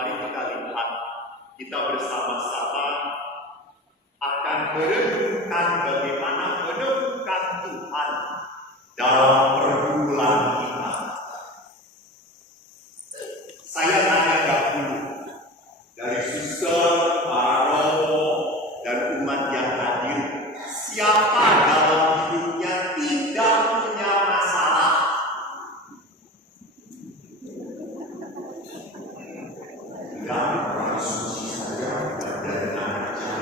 Mari kita lihat, kita bersama-sama akan merenungkan bagaimana menemukan Tuhan dalam pergumulan kita. Saya tanya dahulu dari suster, para romo, dan umat yang hadir, siapa dalam hidupnya tidak punya masalah? Tidak orang suci saja dan aja.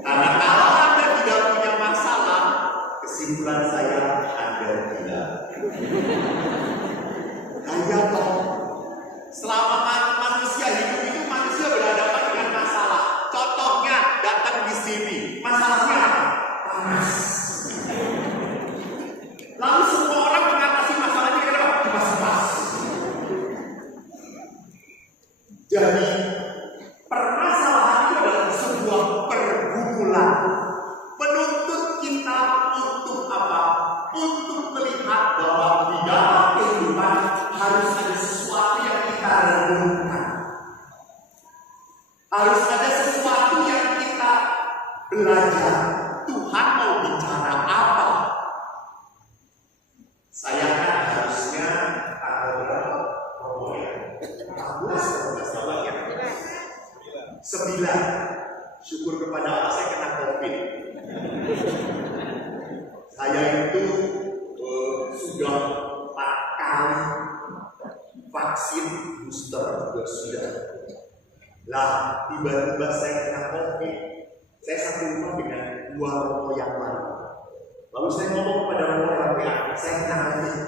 Karena kalau Anda tidak punya masalah, kesimpulan saya Anda tidak. Hanya toh, selama manusia hidup itu manusia berhadapan dengan masalah. Contohnya datang di sini, masalahnya apa? Panas. Lalu semua orang mengatasi masalahnya kenapa? Kipas-kipas. Jadi permasalahan itu adalah sebuah pergumulan, menuntut kita untuk apa? Untuk melihat bahwa di dalam kehidupan harus ada sesuatu yang kita renungkan, harus ada sesuatu yang kita belajar. Tuhan mau bicara apa? Saya kan harusnya ada berapa? Oh ya, 14 ya. 9. Syukur kepada Allah saya kena COVID. Saya itu sudah 4 kali vaksin booster juga sudah. Lah, tiba-tiba saya kena COVID. Saya satu rumah dengan 2 romo yang lain. Lalu saya ngomong kepada romo yang lain, saya kena COVID.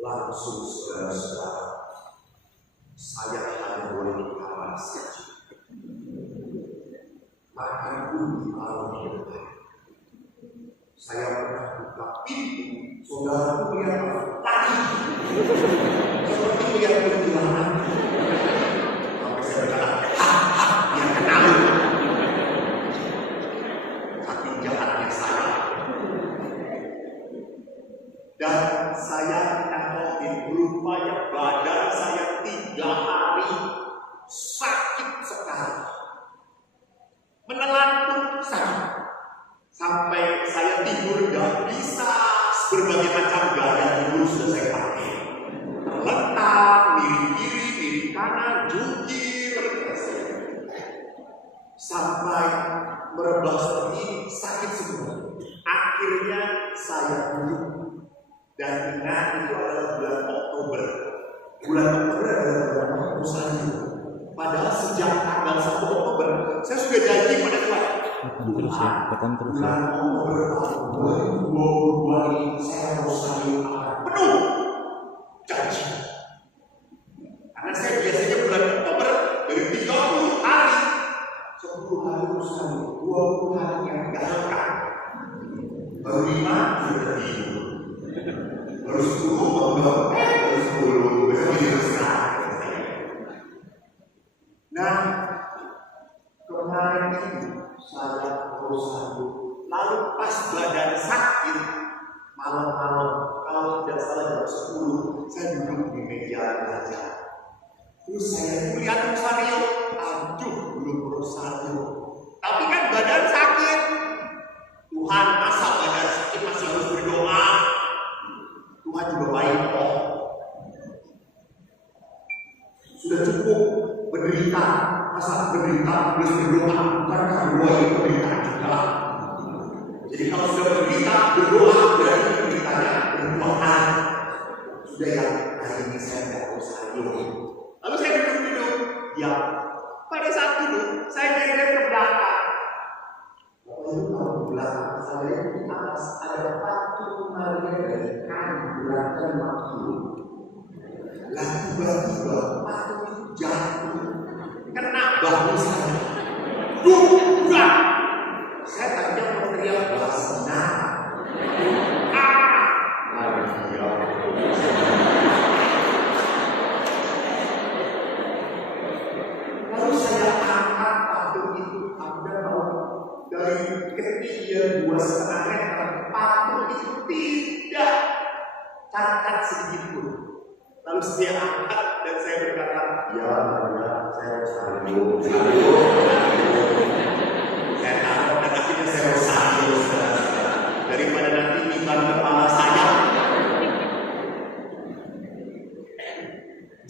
Langsung saudara-saudara, saya hanya boleh di kamar saja. Makan pun di malam di depan. Saya pernah buka pintu, saudara pun lihat lari. Seperti lihat perjalanan. Sampai saya berkata, yang kenal. Saking jahatnya saya. Dan saya COVID, berupaya badan saya 3 hari sakit sekali. Menelan pun sakit. Sampai saya tidur gak bisa, berbagai macam gaya tidur sudah saya pakai. Terletak, miring kiri, miring kanan, jungkir. Sampai merebah seperti sakit semua. Akhirnya saya duduk. Dan ingat itu adalah bulan Oktober. Bulan Oktober adalah bulan Rosario. Padahal sejak tanggal 1 Oktober saya sudah janji pada Tuhan. Terus ya, tekan terus ya. Bulan Oktober 2022 ini saya Rosario penuh. Janji. Karena saya biasanya bulan Oktober dari 30 hari 10 hari Rosario, 20 hari yang gak lengkap. Baru 5 sudah tidur. Baru 10 baru 10 besok diteruskan. Nah, kemarin itu saya Rosario, lalu pas badan sakit malam-malam, kalau tidak salah jam 10, saya duduk di meja belajar. Terus saya melihat Rosario, aduh belum Rosario. Tapi kan badan sakit. Tuhan, masa badan sakit masih harus berdoa? Tuhan juga baik kok. Sudah cukup menderita, masa menderita terus berdoa? Bukankah doa itu menderita juga? Jadi kalau sudah menderita, berdoa berarti menderitanya berdoa. Sudah ya, hari ini saya tidak Rosario. Lalu saya duduk-duduk, ya. Pada saat duduk, saya lihat ke belakang. Lalu kalau belakang saya di atas ada patung Maria dari kayu beratnya 5 kilo. Lalu tiba-tiba patung itu jatuh, kena bahu saya. Duh! Saya tadinya mau teriak bahasa nah. Lalu saya angkat patung itu, Anda tahu dari ketinggian 2,5 meter, patung itu tidak cacat sedikit pun. Lalu saya angkat dan saya berkata, ya, saya Rosario. Saya taruh dan akhirnya saya Rosario. Daripada nanti timbang kepala saya.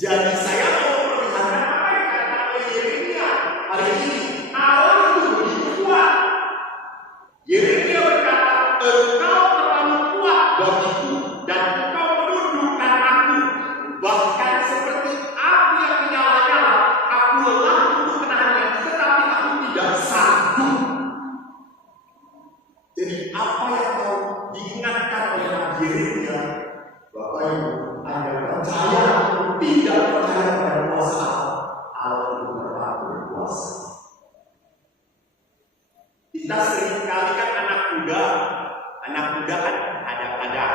Jadi saya mau memperlihatkan apa yang kata oleh Yeremia hari ini. Allah itu begitu kuat. Yeremia berkata, engkau terlalu kuat bagiku dan engkau menundukkan aku. Bahkan seperti api yang menyala-nyala, aku lelah untuk menahannya, tetapi aku tidak sanggup. Jadi apa yang kau diingatkan oleh Yeremia, Bapak Ibu, Anda percaya atau tidak percaya pada kuasa Allah itu berlaku berkuasa. Kita seringkali kan anak muda kan ada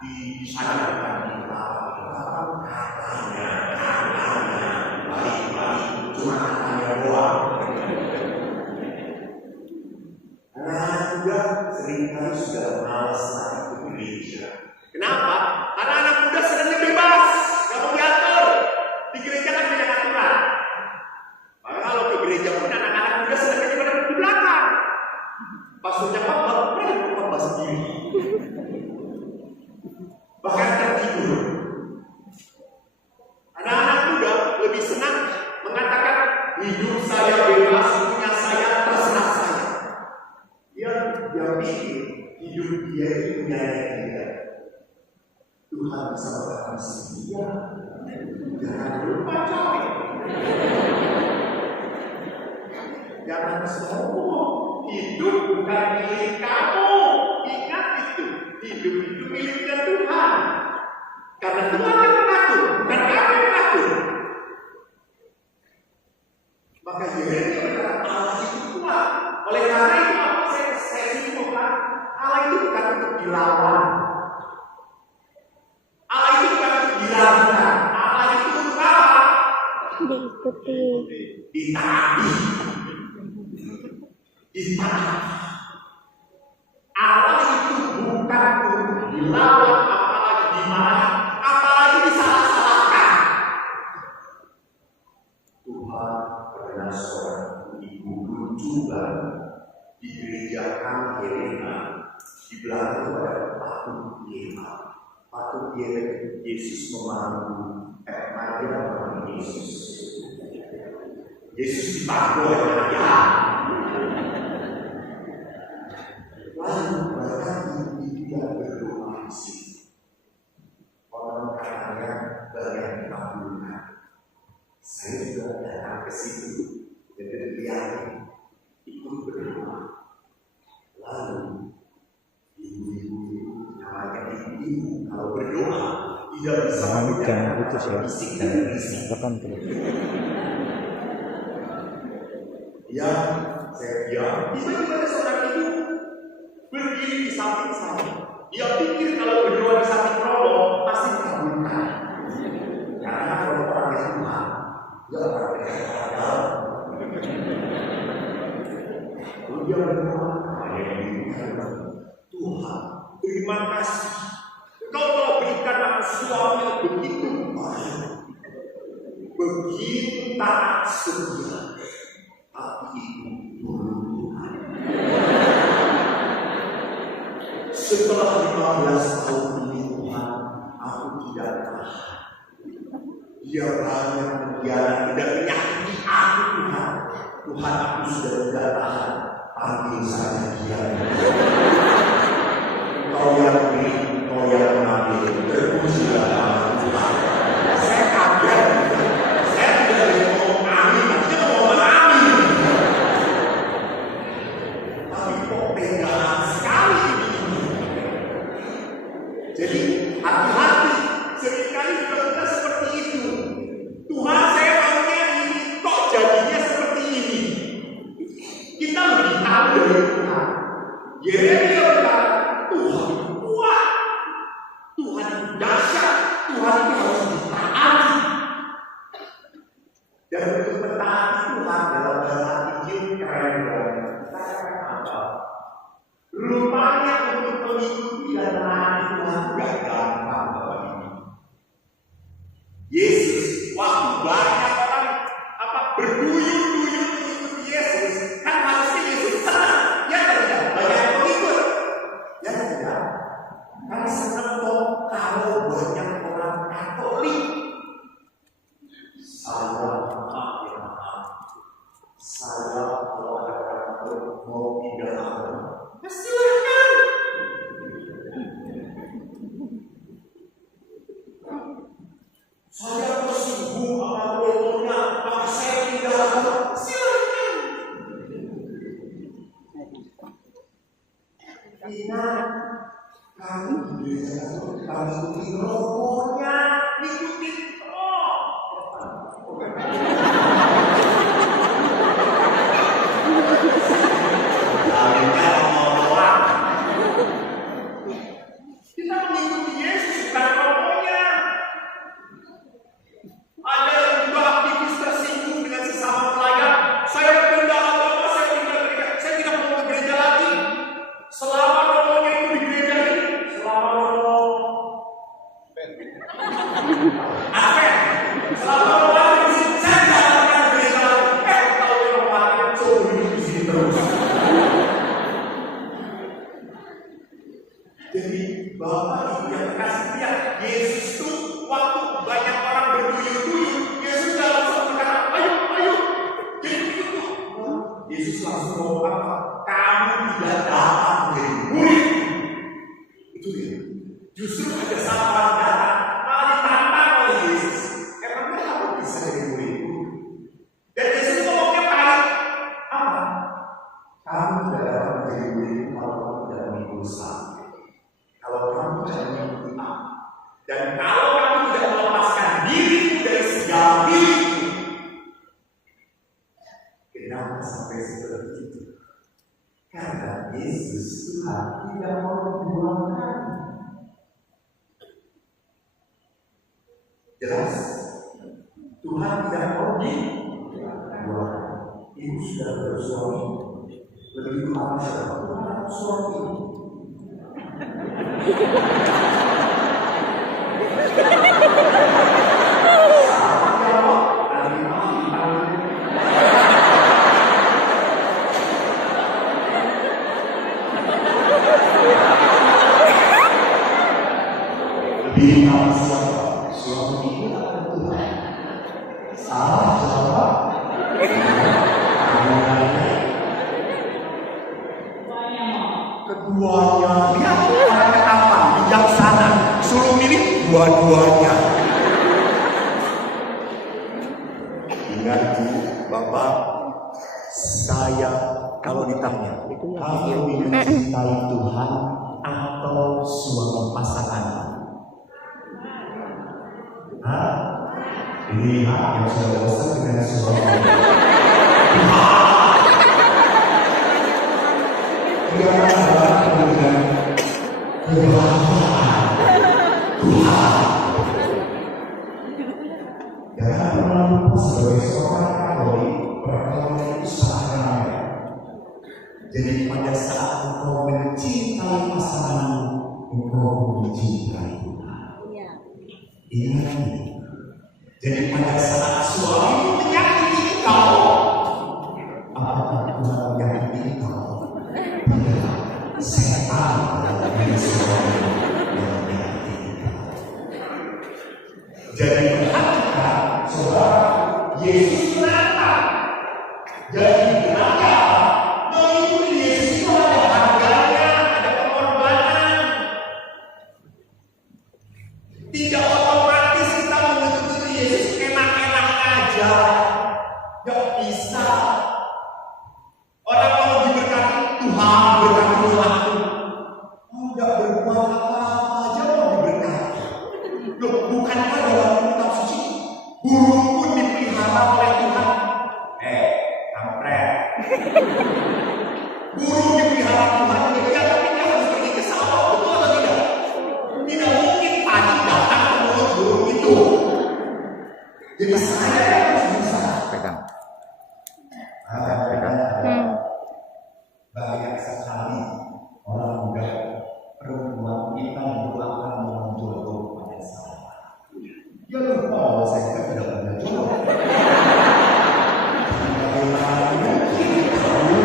di sana bukan di belakang, katanya, balik, cuma katanya doang. Anak muda seringkali sudah malas lagi ke gereja. Kenapa? Karena anak muda sedang bebas, gak mau diatur. Di gereja kan banyak aturan. Maka kalau ke gereja pun anak-anak muda sedang pada di belakang. Pasturnya khotbah, mereka khotbah sendiri. Bahkan tertidur. Anak-anak muda lebih senang mengatakan hidup saya bebas, punya saya terserah saya. Dia pikir hidup dia itu punya dia. Tuhan bisa mengasihi dia. Jangan lupa coy. Jangan sombong. Hidup bukan milik kamu. Ingat itu. Hidup itu miliknya Tuhan. Karena Tuhan yang mengatur, bukan kamu yang mengatur. Maka Yeremia berkata Allah itu kuat. Oleh karena itu apa saya simpulkan, Allah itu bukan untuk dilawan. Allah itu bukan untuk diragukan. Allah itu untuk apa? Diikuti. Ditaati. Allah itu bukan untuk dilawan, apalagi dimarahi, apalagi disalah-salahkan. Tuhan adalah seorang ibu lucu banget. Di gereja kami Yeremia, di belakang itu ada patung Yeremia. Patung Yesus memandu Maria memandu Yesus. Yesus dipandu oleh Maria. Lalu bahkan ibu yang berdoa di sini. Orang katanya banyak dikabulkan. Saya juga datang ke situ dan lihat ikut berdoa. Lalu ibu-ibu namanya ibu kalau berdoa tidak bisa jangan putus ya, jangan terus. Ya, saya diam. Tiba-tiba ada seorang ibu berdiri di samping saya. Dia pikir kalau berdoa di samping Romo pasti dikabulkan. Karena kalau orang yang Tuhan, dia akan berkata lalu dia berdoa, Tuhan, terima kasih. Engkau telah berikan aku suami yang begitu baik, begitu taat setia. Tapi itu Tuhan. Setelah 15 tahun ini Tuhan, aku tidak tahan. Dia banyak mengkhianati dan menyakiti aku Tuhan. Tuhan, aku sudah tidak tahan. Panggil saja dia. Kau yang beri, kau yang mengambil. Terpujilah nama Tuhan. Saya kaget. Saya tidak ngomong amin, dia ngomong amin. Tapi kok pegangan sekali ini. Jadi hati-hati. Seringkali juga kita seperti itu. Tuhan, saya maunya ini, kok jadinya seperti ini. Kita lebih tahu dari Tuhan. Yeremia berkata, Tuhan kuat, Tuhan dahsyat, Tuhan itu harus ditaati. Dan untuk mentaati Tuhan dalam bahasa Injil keren banget. Katakan apa? Rupanya untuk mengikuti dan menaati Tuhan tidak gampang Bapak ini. ingat, kamu di gereja itu kamu ikutin robohnya, ikutin roh. Kita mengikuti Yesus bukan robohnya. Ada yang juga aktivis tersinggung dengan sesama pelayan. Saya pindah agama, saya pindah gereja, saya tidak mau ke gereja lagi. Selama robohnya itu di gereja ini, selama roboh Amen. Selama roboh di sini, saya tidak akan ke gereja lagi. Tahu yang robohnya, coba hidup di sini terus. Jadi Bapak Ibu yang kasih lihat, Yesus itu waktu banyak orang berduyun-duyun, Yesus tidak langsung berkata, ayo, ayo. Jadi begitu. Yesus langsung ngomong apa? Kamu tidak dapat menjadi murid. Itu dia. Justru pada saat orang datang, malah ditantang oleh Yesus. Emangnya kamu bisa jadi muridku? Dan Yesus ngomongnya pahit. Apa? Kamu tidak dapat menjadi muridku kalau kamu tidak mengikuti saya. Kalau kamu tidak mengikuti aku, dan kalau kamu tidak melepaskan dirimu dari segala milikmu, kenapa sampai seperti itu? Karena Yesus Tuhan tidak mau membuang kamu. Jelas? Tuhan tidak mau dibuang. Ibu sudah bersuami, begitu apa siapa Tuhan suami. Lebih tahu siapa suami itu adalah Tuhan. Salah siapa? Keduanya. Lihat orangnya apa? Bijaksana. Suruh milih dua-duanya. Ingat Bapak, saya kalau ditanya, kamu lebih mencintai Tuhan atau suami pasangan? Hah? Ini yang sudah bosan dengan suami. Dia adalah kemudian kebahagiaan Tuhan. Jangan pernah lupa sebagai seorang Katolik, perkawinan itu sangat ramai. Jadi pada saat engkau mencintai pasanganmu, engkau mencintai Tuhan. Ingat ini. Jadi pada saat suami menyakiti kau, apakah Tuhan menyakiti kau? Tidak. Setan dari suami yang menyakiti kau. Jadi perhatikan, saudara, Yesus menantang. Jadi kenapa mengikuti Yesus itu ada harganya, ada pengorbanan. Tidak otomatis kita mengikuti Yesus enak-enak aja. Gak bisa. Orang kalau diberkati, Tuhan berkati aku. Gak berbuat apa-apa aja mau diberkati. Loh, bukankah dalam kitab suci burung pun dipelihara oleh Tuhan? Kampret. Burung dipelihara Tuhan, ya tapi dia harus pergi ke sawah, betul atau tidak? Tidak mungkin pagi datang ke mulut burung itu. Jadi saya harus bisa Pegang. banyak sekali orang muda perempuan kita doakan mohon jodoh pada saya. Dia lupa bahwa saya kan tidak punya jodoh. Bagaimana mungkin kamu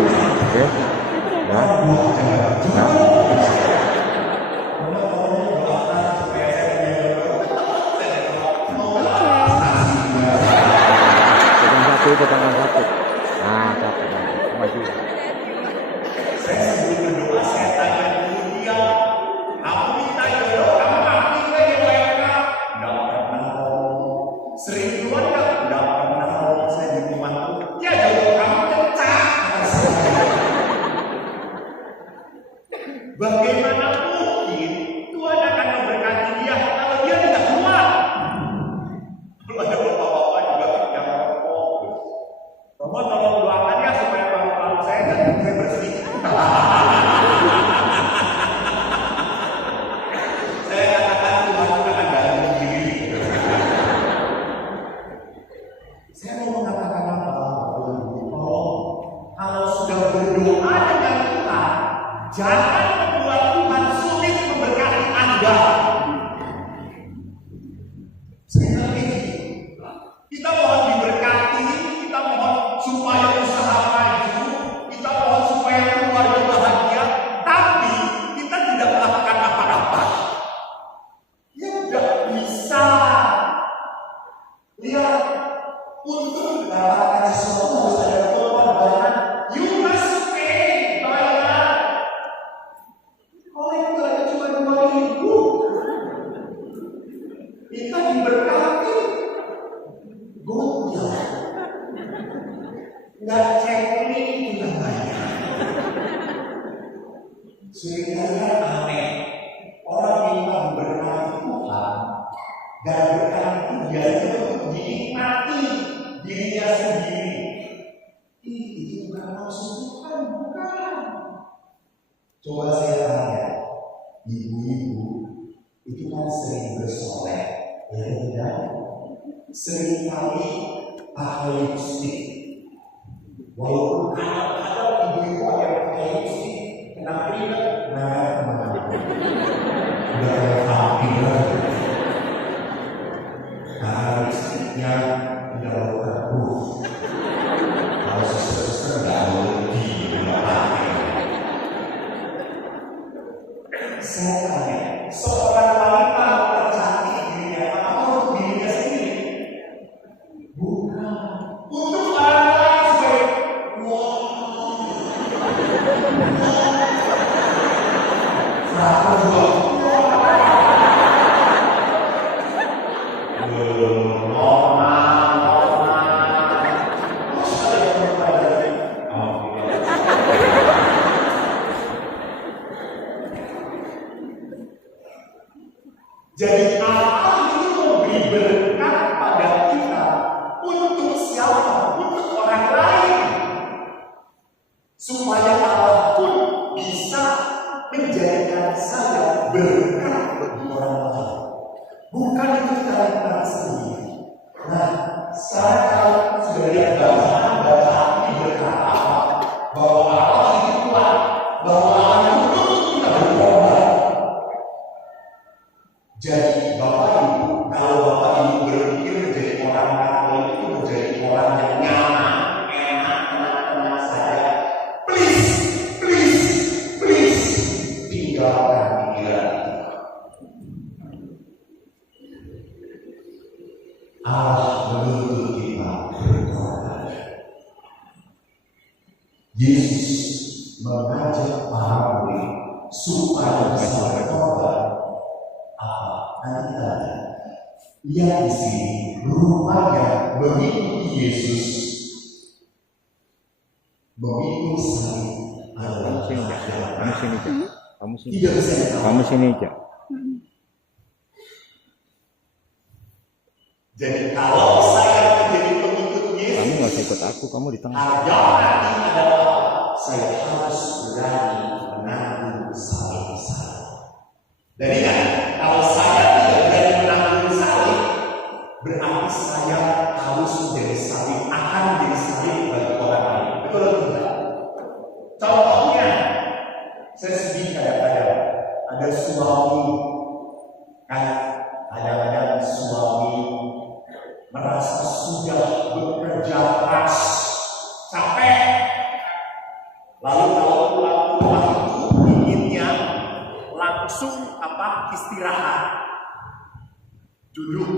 saya bersih. Saya katakan Tuhan akan ganti diri. Saya mau mengatakan apa? Kalau sudah berdoa dengan Tuhan, jangan membuat Tuhan sulit memberkati Anda. Kita mohon diberkati, kita mohon supaya usaha maju, kita mohon supaya keluarga bahagia, tapi kita tidak melakukan apa-apa. Ya udah bisa. Lihat, untuk mendapatkan sesuatu harus ada pengorbanan. You must pay, bayar. Kalau itu aja cuma 2.000, kita diberkati. Gokil. Nggak checklist itu namanya. Seringkali aneh. Orang minta berkati Tuhan dan berkati itu biasanya untuk dinikmati dirinya sendiri. Itu bukan maksud Tuhan, bukan. Coba saya tanya, ibu-ibu itu kan sering bersolek, ya tidak? Seringkali pakai lipstik. Walaupun kadang-kadang ibu-ibu ada yang pakai lipstik, kenapa ini? Nah, udah kayak vampir. Karena lipstiknya tidak waterproof. Kalau suster-suster nggak boleh dipakai. Saya tanya, seorang wanita tercantik dirinya atau untuk dirinya sendiri? Bukan. Untuk orang lain sebagai jadi Allah itu memberi berkat pada kita untuk siapa? Untuk orang lain. Supaya Allah pun bisa menjadikan saya berkat bagi orang lain. Bukan itu kita lakukan sendiri. Nah, sekarang sudah lihat bacaan ini berkata apa? Bahwa Allah itu kuat, bahwa Allah itu menuntut kita berkorban. Jadi Bapak Ibu, kalau Bapak Ibu berpikir menjadi orang Katolik itu menjadi orang yang nyaman, enak, tenang-tenang saja, please, tinggalkan pikiran itu. Allah menuntut kita berkorban. Yesus mengajak para murid supaya bisa berkorban. Lihat di sini, rupanya mengikuti Yesus, memikul salib adalah Kamu sini aja. Jadi kalau saya menjadi pengikut Yesus, Kamu nggak usah ikut aku, kamu di tengah. harganya adalah saya harus berani menanggung salib saya. Jadi kan, kalau saya tidak berani menanggung salib, berarti saya harus menjadi salib, akan menjadi salib bagi orang lain. Betul atau tidak? Contohnya, saya sedih kadang-kadang ada suami, kan kadang-kadang suami merasa sudah bekerja keras, capek, lalu kalau pulang rumah itu inginnya langsung istirahat, duduk,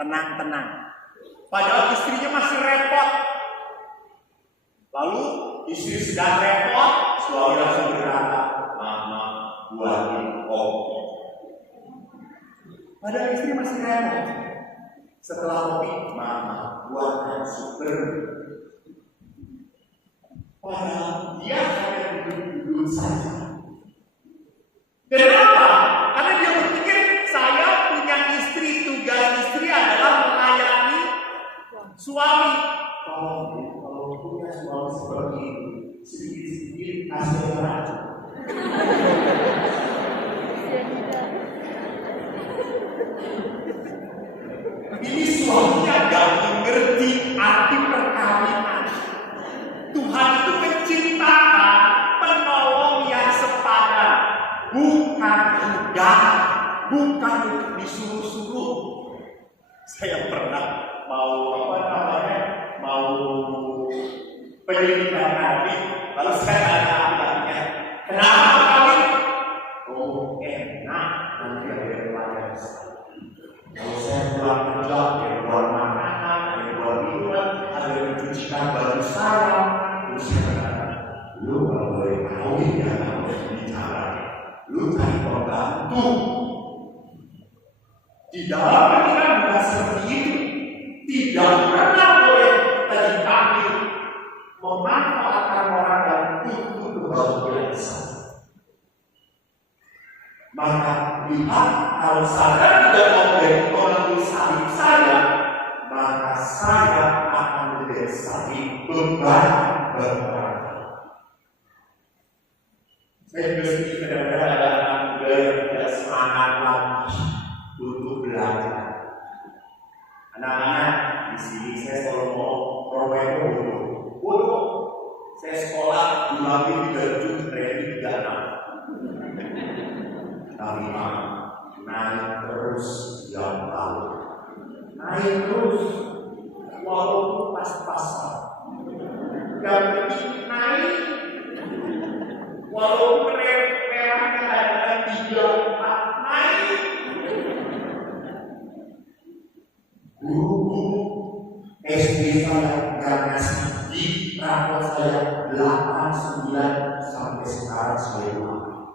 tenang-tenang. Padahal istrinya masih repot. Lalu istri sedang repot, suami langsung berkata, "Mama, buatin kopi." Padahal istri masih repot. Setelah kopi, "Mama, buatkan super." Padahal dia hanya duduk saja. Kenapa? Karena dia berpikir saya punya istri, tugas istri adalah melayani suami. Kalau punya suami seperti seperti sedikit-sedikit hasil racun. Ini suaminya gak mengerti arti perkawinan. Tuhan itu menciptakan penolong yang sepadan, bukan undangan, bukan untuk disuruh-suruh. Saya pernah mau penyelidikan Nabi, lalu saya tanya anaknya, kenapa kawin? Oh enak, nanti ada yang pelajar saya. Kalau saya pulang kerja, ada yang buat makanan, ada yang buat minuman, ada yang mencucikan baju saya. Terus saya katakan, lu kalau boleh kawin ya harus bicara. Lu cari pembantu. Di dalam pernikahan bukan seperti itu. Tidak pernah boleh tadi kami memanfaatkan orang yang untuk kebahagiaan saya. Maka lihat, kalau saya tidak memberi orang salib saya, maka saya akan menjadi salib beban berperang. Saya juga sedih kadang-kadang ada anak muda yang tidak semangat lagi untuk belajar. Anak-anak di sini saya selalu mau promedo bodoh. Saya sekolah 2 training 36. Tapi naik terus tiap tahun. Naik terus walaupun pas-pasan. Yang penting naik. Walaupun merahnya ada 3-4 naik. Guru-guru SD saya gak ngasih di rapor saya 8, 9 sampai sekarang saya lupa.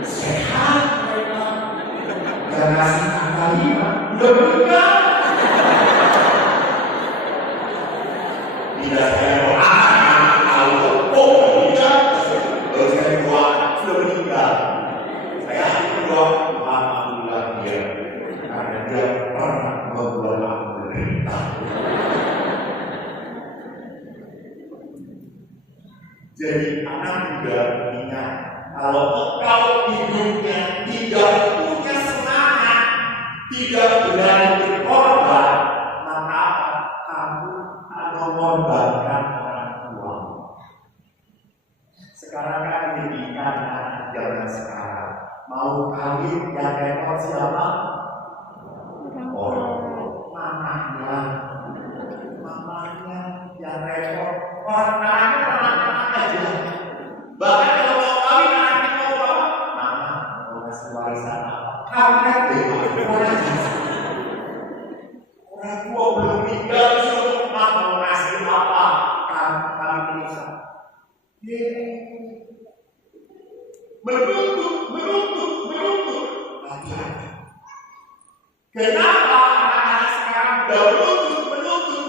Sehat mereka, gak ngasih angka 5, udah meninggal. Tidak saya doakan, kalau tidak, baru saya doakan sudah meninggal. Saya berdoa alhamdulillah dia, karena dia pernah membuat aku menderita. Jadi anak muda ingat, kalau engkau hidupnya tidak punya semangat, tidak berani berkorban, maka kamu akan mengorbankan orang tua. Sekarang kan pendidikan anak zaman sekarang, mau kawin yang repot siapa? Orang mamanya yang repot. Orang lainnya anak-anak aja. Bahkan kalau mau kawin anaknya mau bawa, mama mau ngasih warisan apa? Kaget deh, orang tua belum tinggal disuruh mau ngasih apa? Kami bisa. Menuntut. Hati-hati. Kenapa anak-anak sekarang udah menuntut?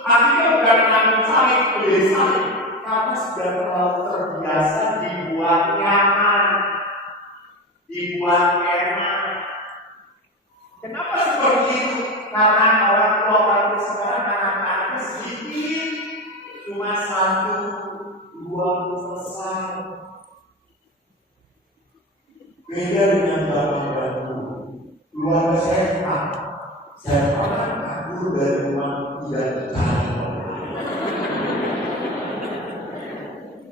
Akhirnya udah menanggung salib, udah salib. Karena sudah terlalu terbiasa dibuat nyaman, dibuat enak. Kenapa seperti itu? Karena orang tua sekarang anak-anaknya sedikit, cuma 1, 2 selesai. Beda dengan bapak dulu. Keluarga saya kabur dari rumah tidak dicari.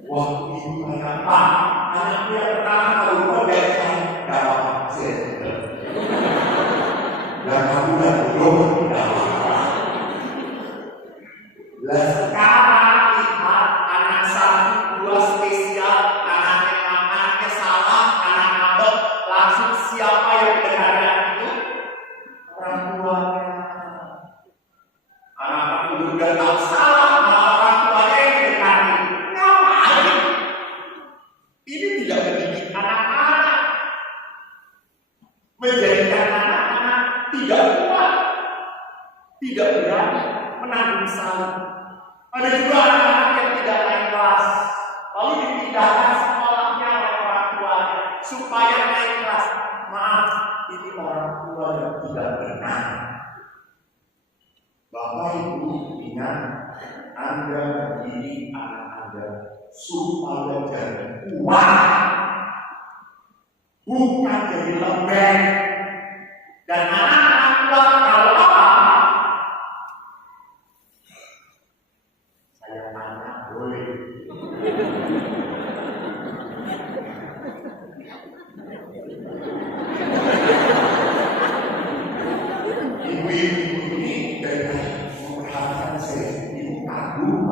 Waktu itu mengapa anakku yang pertama kalau kau dari saya tidak apa-apa, saya tidak. Dan kamu dan belum tidak apa-apa. Lah sekarang lihat anak 1, 2 spesial, anaknya salah, anak ngambek, langsung siapa yang benar itu? Orang tuanya. Anak itu udah tahu salah, malah orang tuanya yang mendekati. Ngapain? Ini tidak mendidik anak-anak, menjadikan anak-anak tidak kuat, tidak berani menanggung salib. Ada juga anak-anak yang tidak naik kelas, lalu dipindahkan sekolahnya oleh orang tuanya supaya naik kelas. Maaf, ini orang tua yang tidak benar. Bapak Ibu ingat, Anda mendidik anak Anda supaya jadi kuat, bukan jadi lembek. Dan anak-anak kuat kalau apa? Saya tanya boleh. Ibu-ibu ini dari memperhatikan saya, ibu kagum.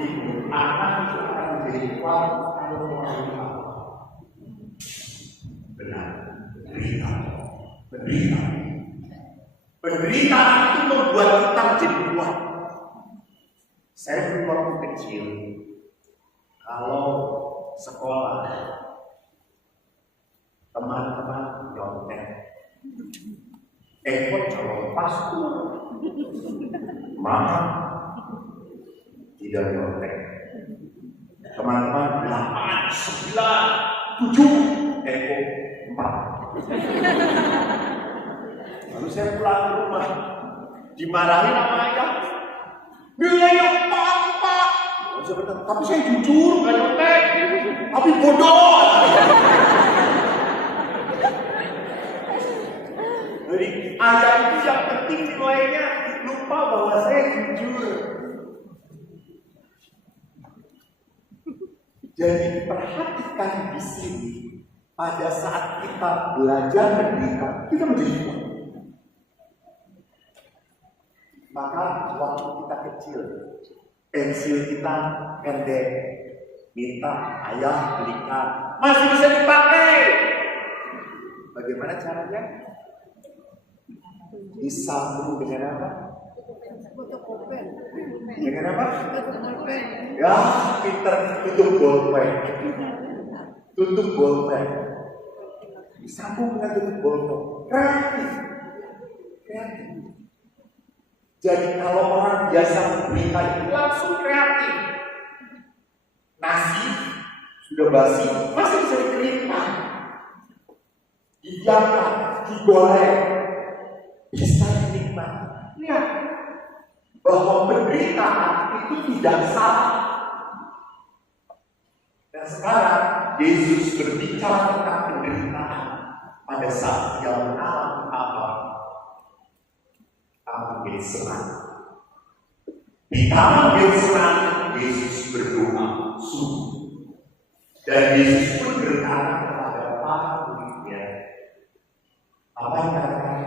Ibu anak itu akan menjadi kuat kalau melalui apa? Benar, berita. Berita itu membuat kita menjadi kuat. Saya dulu waktu kecil, kalau sekolah, teman-teman nyontek, ikut calon pastor, maka tidak nyontek. Teman-teman 8, 9, 7, ikut 4. Lalu saya pulang ke rumah, dimarahin sama ayah. Nilainya 4. Tapi saya jujur, gak nyontek. Tapi bodoh. Jadi ayah itu yang penting nilainya, lupa bahwa saya jujur. Jadi perhatikan di sini, pada saat kita belajar berita, kita menjadi kuat. Maka waktu kita kecil, pensil kita pendek, minta ayah belikan, masih bisa dipakai. Bagaimana caranya? Disambung dengan apa? Dengan apa? Ya, pinter tutup bolpen. Tutup bolpen. Disambung dengan tutup bolpen. Kreatif. Jadi kalau orang biasa berita itu langsung kreatif. Nasi sudah basi, masih bisa dikeringkan, didiamkan, digoreng, bisa dinikmati. Lihat bahwa pemberitaan itu tidak salah. Dan sekarang Yesus berbicara tentang penderitaan pada saat dia mengalami apa? Taman Getsemani. Di Taman Getsemani Yesus berdoa sungguh. Dan Yesus pun berkata kepada para muridnya, apa yang katakan?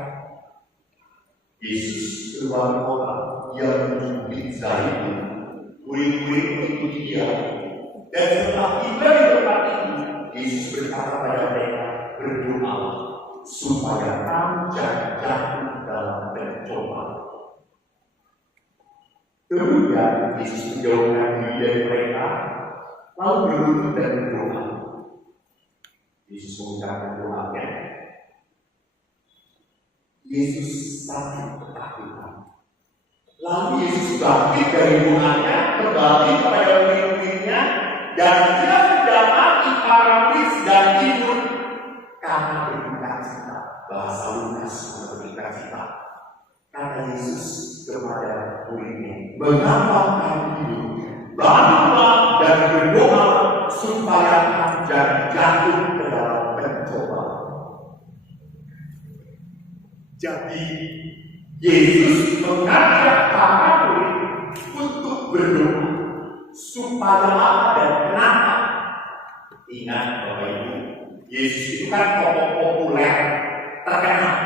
Yesus keluar kota, dia menuju Bukit Zaitun. Murid-murid mengikuti dia. Dan setelah tiba di tempat itu, Yesus berkata pada mereka, berdoa supaya kamu jangan jatuh dalam pencobaan. Kemudian Yesus menjauhkan diri dari mereka, lalu berlutut dan berdoa. Yesus mengucapkan doanya. Yesus sakit ketakutan. Lalu Yesus bangkit dari doanya, kembali kepada murid-muridnya, dan dia mendapati para murid sedang tidur karena berduka cita. Bahasa Lukas berduka cita. Kata Yesus kepada muridnya, mengapa kamu tidur? Bangunlah dan berdoa supaya kamu jangan jatuh ke dalam pencobaan. Jadi Yesus mengajak para murid untuk berdoa supaya apa dan kenapa? Ingat Bapak Ibu, Yesus itu kan tokoh populer, terkenal.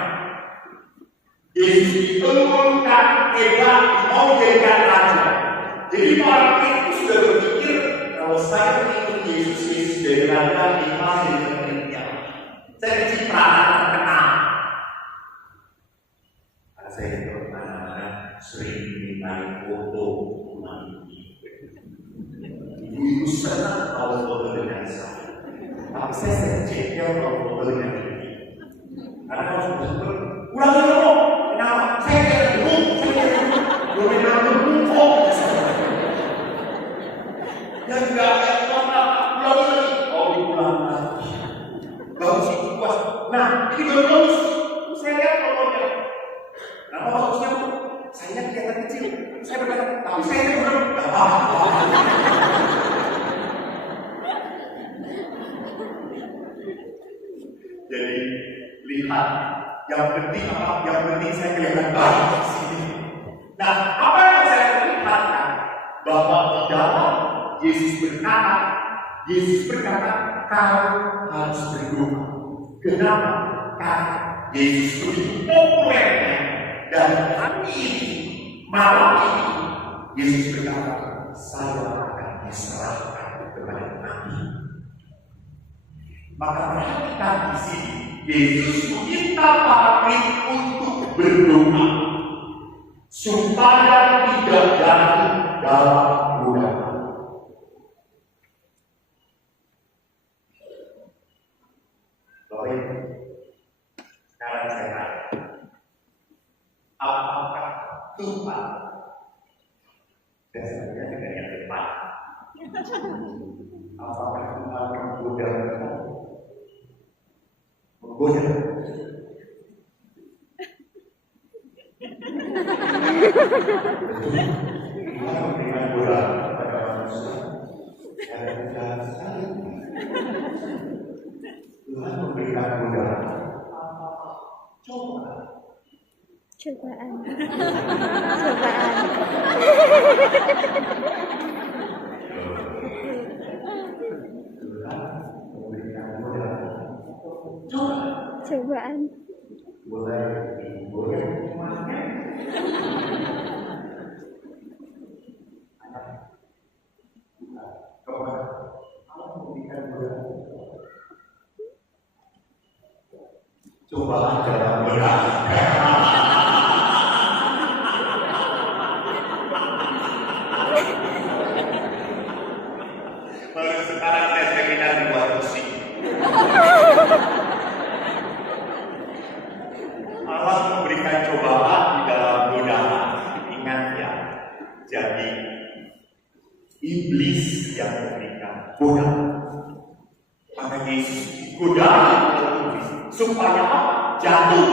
Yesus diturunkan hebat, mau jadikan raja. Jadi orang itu sudah berpikir kalau saya mengikuti Yesus dari raja lima jadi penelitian. Saya cipratan terkenal. Saya di mana-mana sering dimintai foto umat ini. Ibu-ibu senang kalau foto dengan saya. Tapi saya ceknya kalau foto dengan ini. Karena kalau sudah sebut, ulang dulu. Kenapa? Saya tidak dulu. Belum memang dulu kok. Yang tidak ada apa-apa. Ulang lagi. Oh, diulang lagi. Bagus itu puas. Nah, ini bagus. Saya lihat fotonya. bagusnya Bu? Saya kelihatan kecil. Saya berkata, tapi saya belum. Gak apa-apa. Jadi lihat, yang penting apa? Yang penting saya kelihatan baik di sini. Nah, apa yang saya lihatkan? Bahwa di dalam Yesus berkata, kau harus berdoa. Kenapa? Karena Yesus begitu populernya dan hari ini, malam ini, Yesus berkata, saya akan diserahkan kepada Nabi. Maka perhatikan di sini, Yesus meminta para murid untuk berdoa supaya tidak jatuh dalam godaan. Baik, sekarang saya tanya, apakah Tuhan dasarnya dengan yang tepat? Apakah Tuhan menggoda kita? Menggoda? Tuhan memberikan godaan kepada manusia karena kita sekali. Tuhan memberikan godaan. Coba. Cobaan. Tuhan memberikan godaan. Coba. Cobaan. Boleh makan. Coba. Allah memberikan godaan. Coba dalam berat. Baru sekarang saya seminar dibuat musik. Allah memberikan cobaan di dalam godaan. Ingat ya, jadi iblis yang memberikan godaan. Maka Yesus godaan iblis supaya jatuh.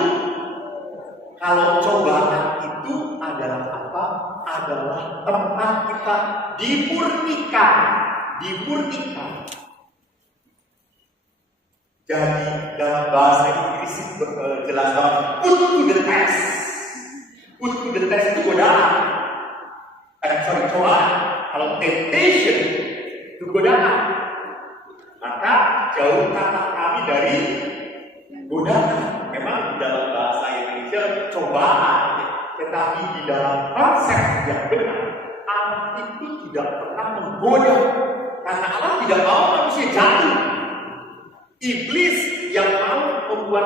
Kalau cobaan itu adalah apa? Adalah tempat kita dimurnikan. Jadi dalam bahasa Inggris jelas banget, put to the test. Put to the test itu godaan. Cobaan. Kalau temptation itu godaan. Maka jauhkanlah kami dari godaan. Memang di dalam bahasa Indonesia cobaan, tetapi di dalam konsep yang benar, Allah itu tidak pernah menggoda. Karena Allah tidak mau manusia jatuh. Iblis yang mau membuat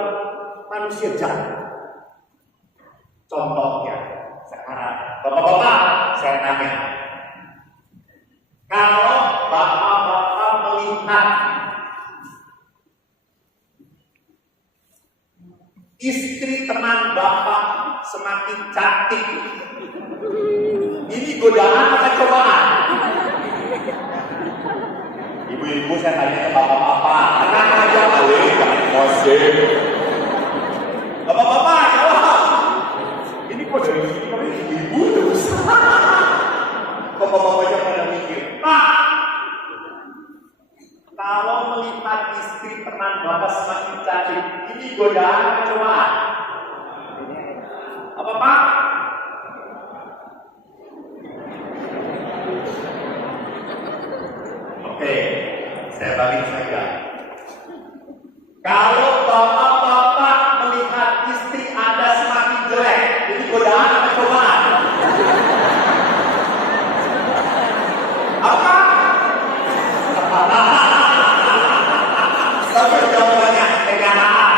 manusia jatuh. Contohnya, sekarang, bapak-bapak, saya tanya. Kalau bapak-bapak melihat istri teman bapak semakin cantik, ini godaan atau cobaan? Ibu-ibu saya tanya ke bapak-bapak, anak aja kali, jangan emosi. Bapak-bapak, jawab. Ini kok dari sini kami ibu terus. Bapak-bapaknya pada mikir, Pak, kalau melihat istri teman bapak semakin cantik, ini godaan atau cobaan? Apa Pak? Oke, saya balik saja. Kalau bapak-bapak melihat istri Anda semakin jelek, ini godaan atau cobaan? Apa? Sampai jawabannya kenyataan.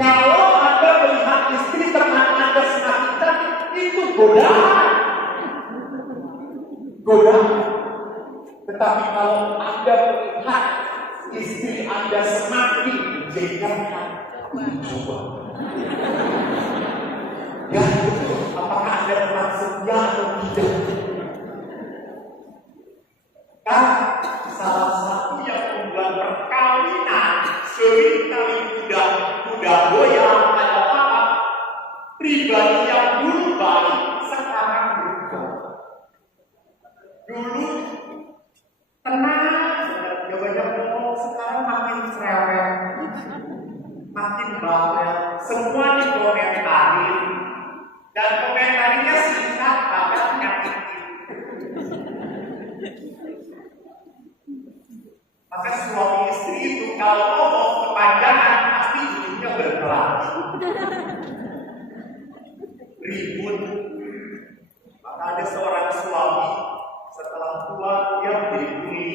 Kalau Anda melihat istri teman Anda semakin cantik, itu godaan. Tetapi kalau Anda melihat istri Anda semakin menjengkelkan, coba. Ya, apakah Anda maksudnya atau tidak? Kan salah satu yang membuat perkawinan sering berkali-kali kuda goyang ada apa? Pribadi yang dulu baik sekarang berubah. Dulu tenang, gak banyak ngomong, sekarang makin cerewet, makin bawel, semua dikomentarin, dan komentarinya singkat padat nyakitin. Maka suami istri itu kalau ngomong kepanjangan pasti ujungnya berkelas, ribut. Maka ada seorang suami setelah tua dia menjadi kuli.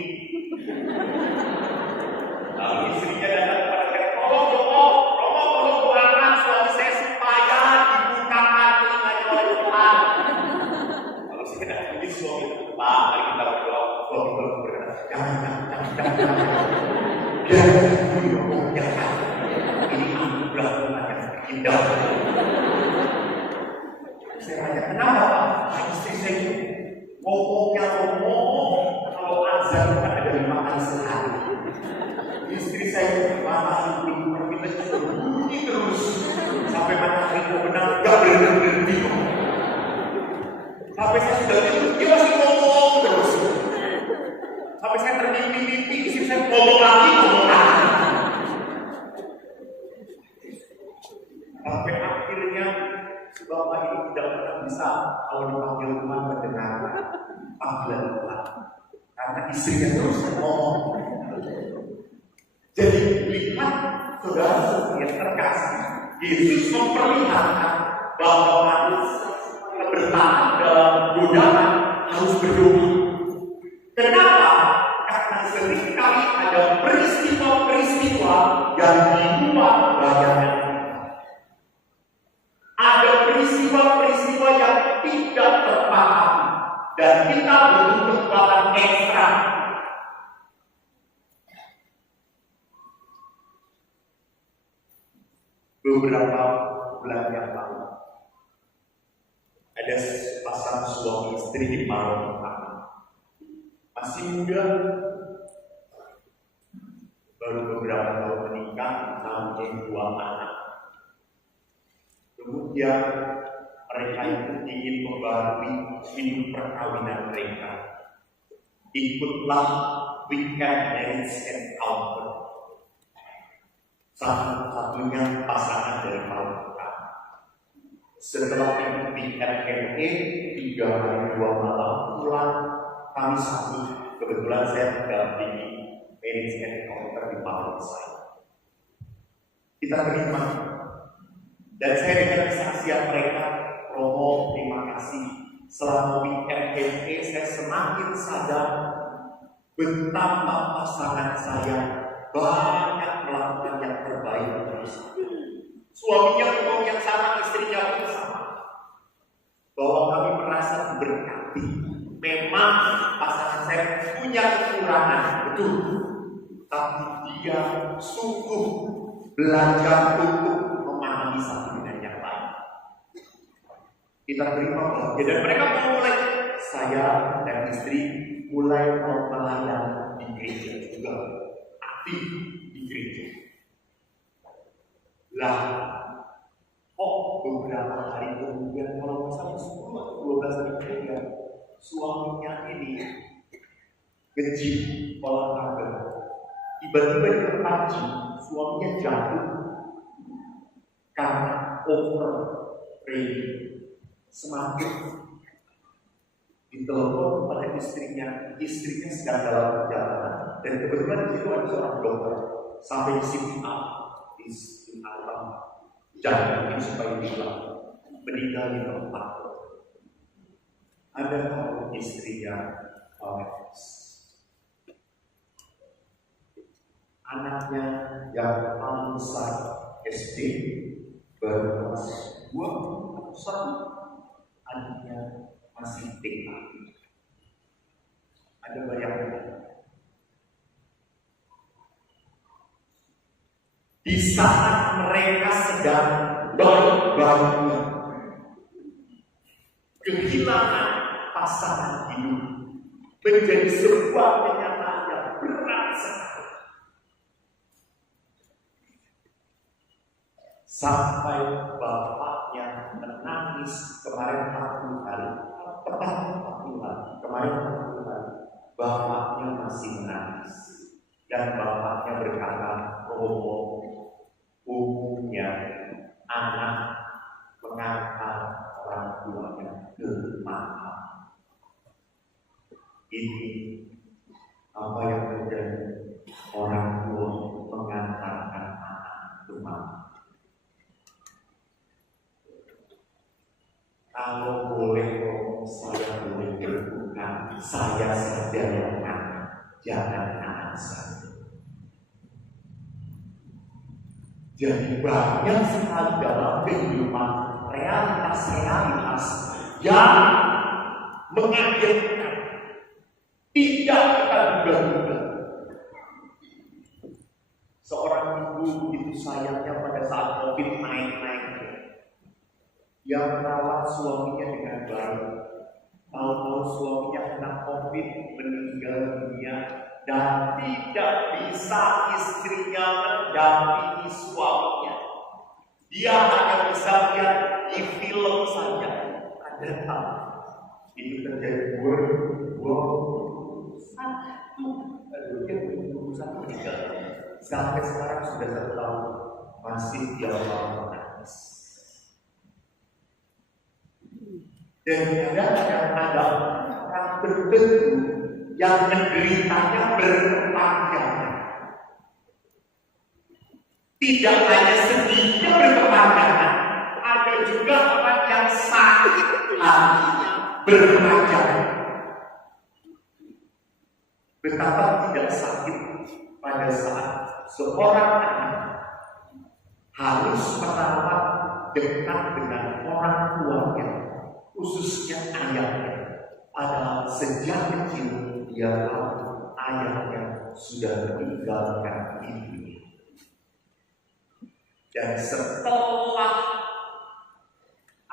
Lalu istrinya datang kepada dia, tolong doakan suami saya supaya dibukakan telinganya oleh Tuhan. Lalu saya datang di suami itu, Pak, mari kita berdoa. Suami itu berkata, jangan. Jangan. Ini anugerah Tuhan yang indah. Saya tanya, kenapa Pak? Istri saya itu ngomong, kalau azan kan ada 5 kali sehari. Istri saya itu matahari kita bunyi terus sampai matahari mau menang, gak berhenti. Sampai saya sudah tidur, dia masih ngomong terus. Sampai saya termimpi-mimpi, istri saya ngomong lagi. Sampai akhirnya si bapak ini tidak pernah bisa kalau dipanggil Tuhan mendengar panggilan Tuhan, karena istrinya terus ngomong. Jadi lihat saudara yang terkasih, Yesus memperlihatkan bahwa manusia bertahan dalam godaan harus berdoa. Kenapa? Karena seringkali ada peristiwa-peristiwa yang di luar bayangan. Ada peristiwa-peristiwa yang tidak terpahami dan kita butuh kekuatan ekstra. Beberapa bulan yang lalu ada sepasang suami istri di Palembang, masih muda, baru beberapa tahun menikah, mempunyai 2 anak. Kemudian mereka itu ingin membarui hidup perkawinan mereka. Ikutlah weekend marriage encounter. Satu-satunya pasangan dari Palembang. Setelah ikut weekend ME 3 hari 2 malam pulang, kami sambut. Kebetulan saya mendampingi marriage encounter di Palembang. Kita terima. Dan saya dengar kesaksian mereka, Romo, terima kasih. Selama weekend ME saya semakin sadar betapa pasangan saya banyak melakukan yang terbaik untuk saya. Suaminya ngomong yang sama, istrinya pun sama. Bahwa kami merasa diberkati. Memang pasangan saya punya kekurangan, betul. Tapi dia sungguh belajar untuk memahami satu dengan yang lain. Kita terima bahagia dan mereka mulai, saya dan istri mulai melayani di gereja juga, aktif di gereja. Lah, beberapa hari kemudian, kalau misalnya 10 atau 12 hari kemudian, suaminya ini nge-gym olahraga. Tiba-tiba di tempat gym, suaminya jatuh karena overtraining. Semakin ditelepon kepada istrinya sedang dalam perjalanan, dan kebetulan di situ ada seorang dokter sampai di sini di alam jangan supaya hilang, meninggal di tempat. Ada tahu istrinya anaknya yang paling besar SD baru kelas 2 atau 1, adiknya masih TK. Ada bayangan. Di saat mereka sedang baik-baiknya, kehilangan pasangan hidup menjadi sebuah kenyataan yang berat sekali. sampai bapaknya menangis kemarin 40 hari, tepat 40 hari, kemarin 40 hari, bapaknya masih menangis. Dan bapaknya berkata, Romo, umumnya anak mengantar orang tuanya ke makam. Ini apa yang terjadi, orang tua mengantarkan anak ke makam. Kalau boleh Romo, saya boleh berbuka, saya saja yang anak, jangan anak saya. Jadi banyak sekali dalam kehidupan realitas yang mengagetkan, tidak kita duga-duga. Seorang ibu begitu sayangnya pada saat COVID naik-naik, yang merawat suaminya dengan baik. Tahu-tahu suaminya kena COVID, meninggal dunia, dan tidak bisa istrinya mendampingi suaminya. Dia hanya bisa lihat di film saja. Ada tahu itu terjadi satu meninggal. Sampai sekarang sudah 1 tahun masih dia menangis. Dan kadang-kadang ada orang tertentu yang menderitanya berkepanjangan. Tidak hanya sedihnya berkepanjangan, ada juga orang yang sakit hatinya berkepanjangan. Betapa tidak sakit pada saat seorang anak harus merawat dekat dengan orang tuanya, khususnya ayahnya. Padahal sejak kecil dia tahu ayahnya sudah meninggalkan ibunya. Dan setelah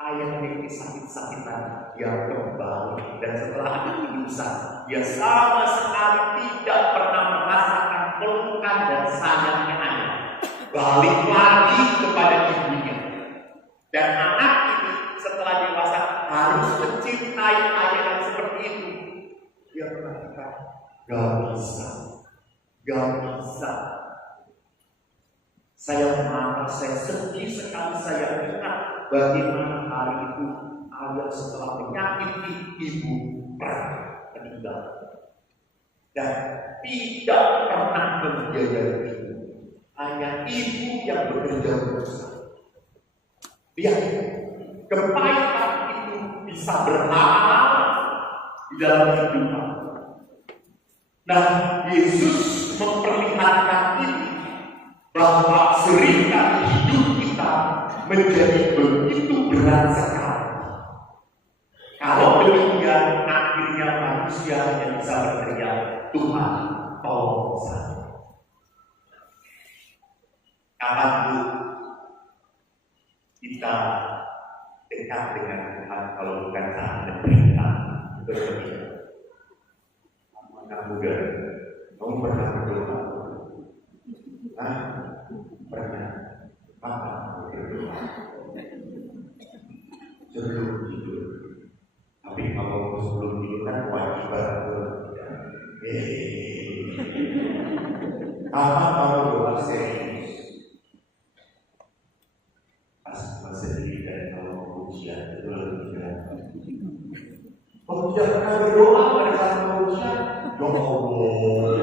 ayahnya ini sakit-sakitan, dia kembali. Dan setelah ada kehidupan, dia sama sekali tidak pernah merasakan pelukan dan sayangnya ayah. Balik lagi kepada ibunya. Dan anak ini setelah dewasa harus mencintai ayah yang seperti itu. Dia mengatakan, gak bisa. Saya marah, saya sedih sekali, saya ingat bagaimana hari itu ayah setelah menyakiti ibu pernah meninggal. Dan tidak pernah membiayai ibu. Hanya ibu yang bekerja berusaha. Lihat, kepahitan itu bisa berlama di dalam kehidupan. Nah, Yesus memperlihatkan ini bahwa seringkali hidup kita menjadi begitu berat sekali. Kalau demikian, akhirnya manusia yang bisa berteriak, Tuhan, tolong saya. Kapan kita dekat dengan Tuhan kalau bukan saat menderita bersedia? Anak muda, kamu pernah berdoa? Pernah. Kapan berdoa? Sebelum tidur. Tapi kalau sebelum tidur kan kewajiban berdoa. Kapan kamu doa serius? Sendiri dan kalau ujian itu lebih berat. Kalau tidak pernah berdoa pada saat ujian, doa Allah.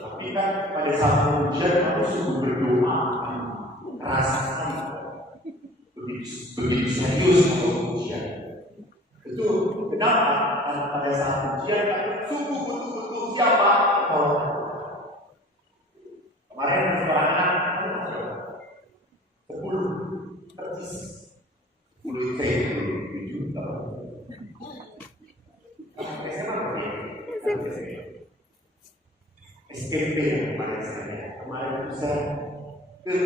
Tapi kan pada saat ujian kamu sungguh berdoa, rasakan begitu serius untuk ujian. Itu kenapa? Karena pada saat ujian kamu sungguh betul-betul siapa? Allah. Kemarin seorang anak 10 itu 7 tahun. SPP kemarin itu saya ke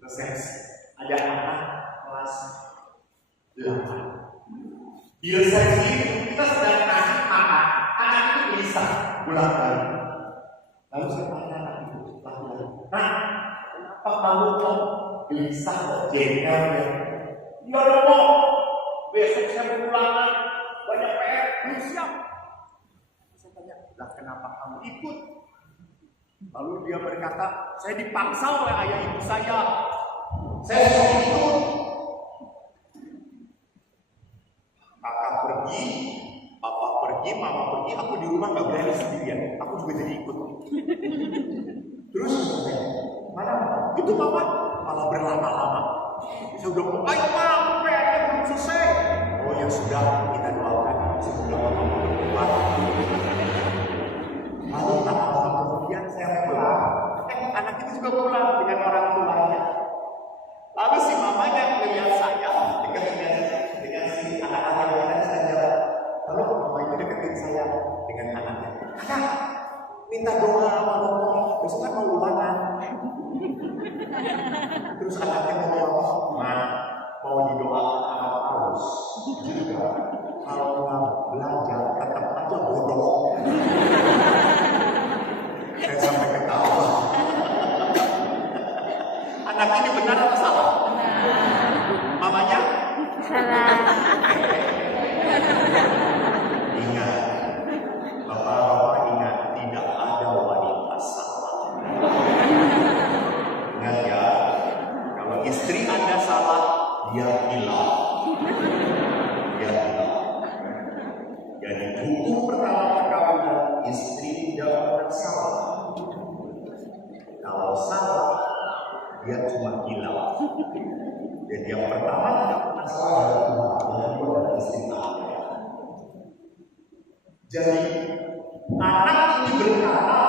resepsi. Ada anak kelas 8. Di resepsi itu kita sedang kasih makan. Anak itu bisa bolak-balik. Lalu saya tanya anak itu, malu kok, gelisah kok, jengkel ya. Dia ngomong, besok saya berulangan, banyak PR, belum siap. Saya tanya, lah kenapa kamu ikut? Lalu dia berkata, saya dipaksa oleh ayah ibu saya. Saya suruh ikut. Kakak pergi, papa pergi, mama pergi, aku di rumah nggak berani sendirian. Aku juga jadi ikut. Terus, mana? Itu mama malah berlama-lama. Saya udah mau, ayo pak, PR-nya belum selesai. Oh ya sudah, kita doakan semoga mama berkuat. Lalu tak lama kemudian saya pulang. Anak itu juga pulang dengan orang tuanya. Lalu si mamanya melihat saya dengan si anak-anak yang lain saja. Lalu mama itu deketin saya dengan anaknya. Kakak, minta doa sama Allah. Besok kan mau ulangan. Terus anaknya mau apa? Ma, mau didoakan anak haus. Juga kalau nggak belajar tetap aja bodoh. Saya sampai ketawa. Anak ini benar atau salah? Mamanya? Salah. Ingat, bapak-bapak ingat, tidak ada wanita salah. Ingat ya, kalau istri Anda salah, dia hilang. Dia hilang. Jadi hukum pertama perkawinan, istri tidak pernah salah. Kalau salah, dia cuma hilang. Jadi yang pertama tidak pernah salah adalah istri Anda. Jadi anak ini berkata